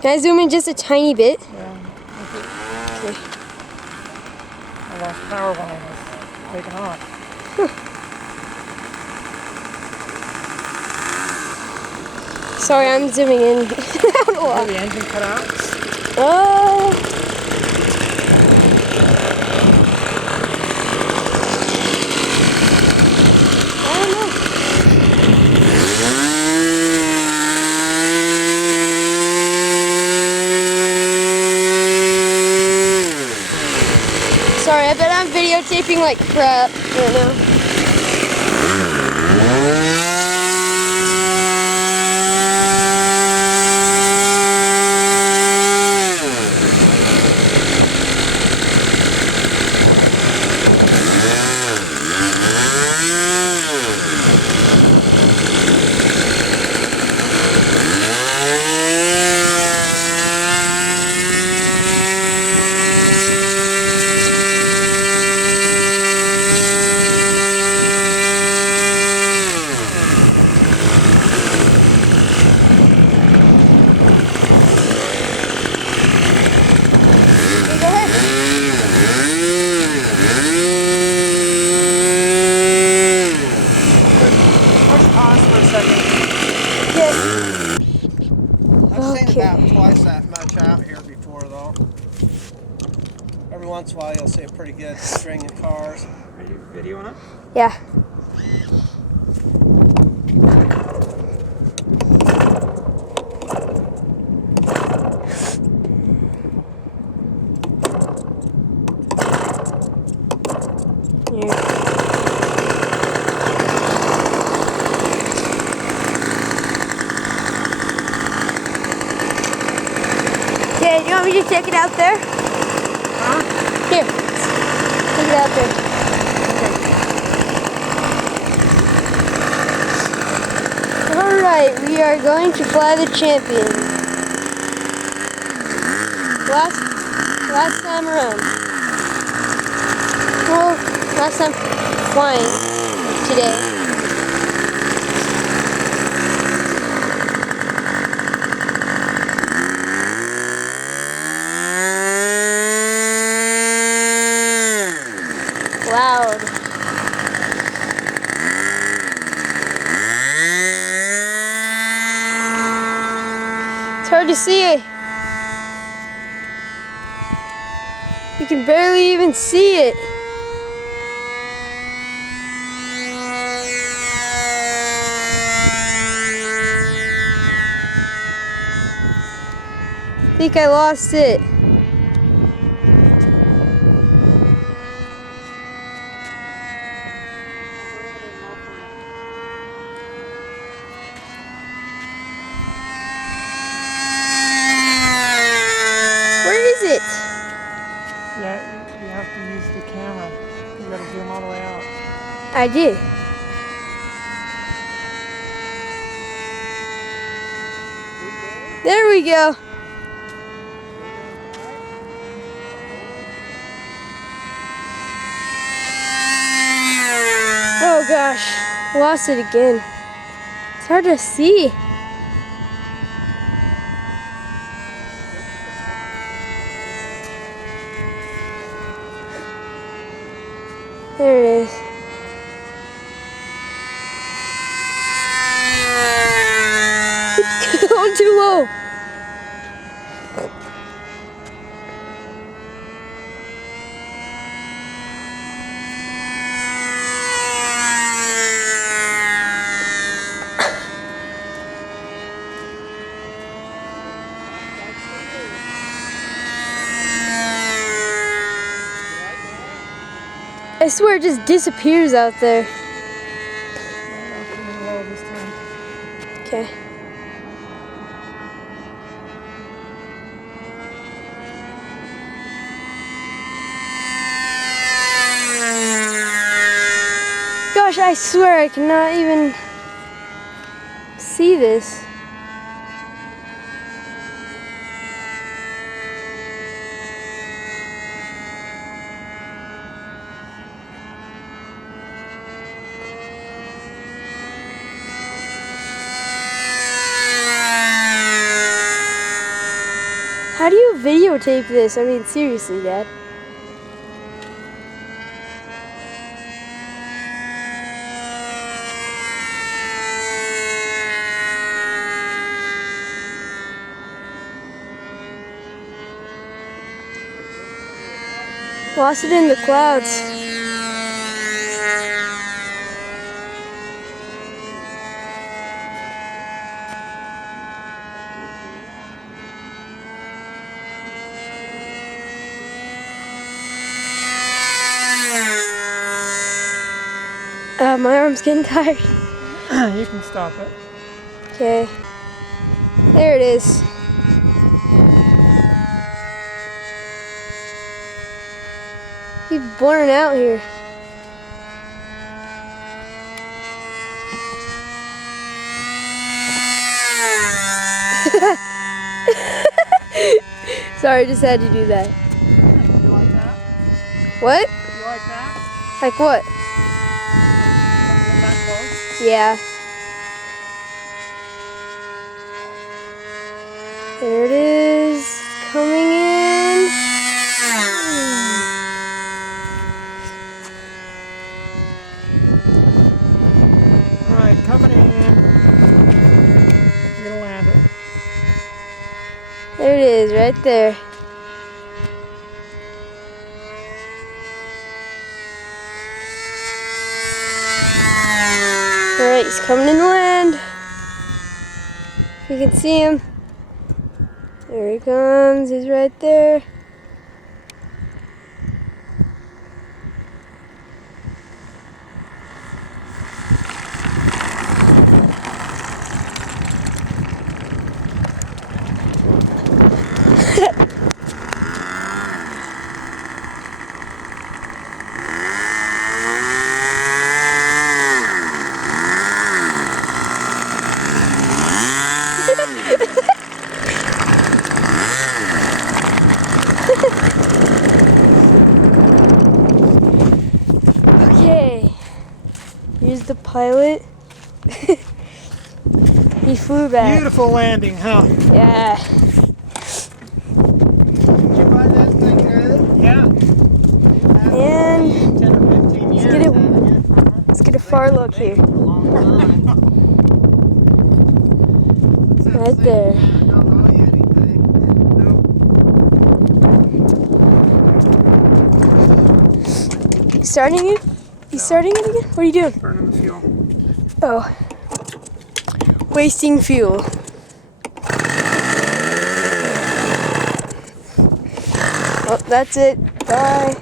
Can I zoom in just a tiny bit? Yeah. Okay. I lost power when I was taking off. Sorry, I'm zooming in. Did the engine cut out? Oh. I don't know. Sorry, I bet I'm videotaping like crap right now. I've seen about twice that much out here before, though. Every once in a while, you'll see a pretty good string of cars. Are you videoing it? Yeah. Okay, do you want me to check it out there? Huh? Here. Check it out there. Alright, we are going to fly the Champion. Last time around. Well, last time flying today. Loud. It's hard to see it. You can barely even see it. I think I lost it. Where is it? Yeah, you have to use the camera. You gotta zoom all the way out. I did. There we go. Oh gosh, lost it again. It's hard to see. There it is. It's going too low. I swear it just disappears out there. Okay. Gosh, I swear I cannot even see this. How do you videotape this? I mean, seriously, Dad. Lost it in the clouds. My arm's getting tired. You can stop it. Okay. There it is. He's blurring out here. Sorry, just had to do that. You like that? What? You like that? Like what? That close? Yeah. There it is. Coming in. Alright, coming in. You're gonna land it. There it is, right there. Alright, he's coming in the land. You can see him. There he comes, he's right there. Okay, here's the pilot. He flew back. Beautiful landing, huh? Yeah. Did you buy that thing good? Yeah. And 10 or 15 years, get it- haven't you? let's get a far look here. For a long time. What's that Right thing? there. I don't owe you anything. Nope. You starting it? You starting it again? What are you doing? Burning the fuel. Oh. Wasting fuel. Well, that's it. Bye.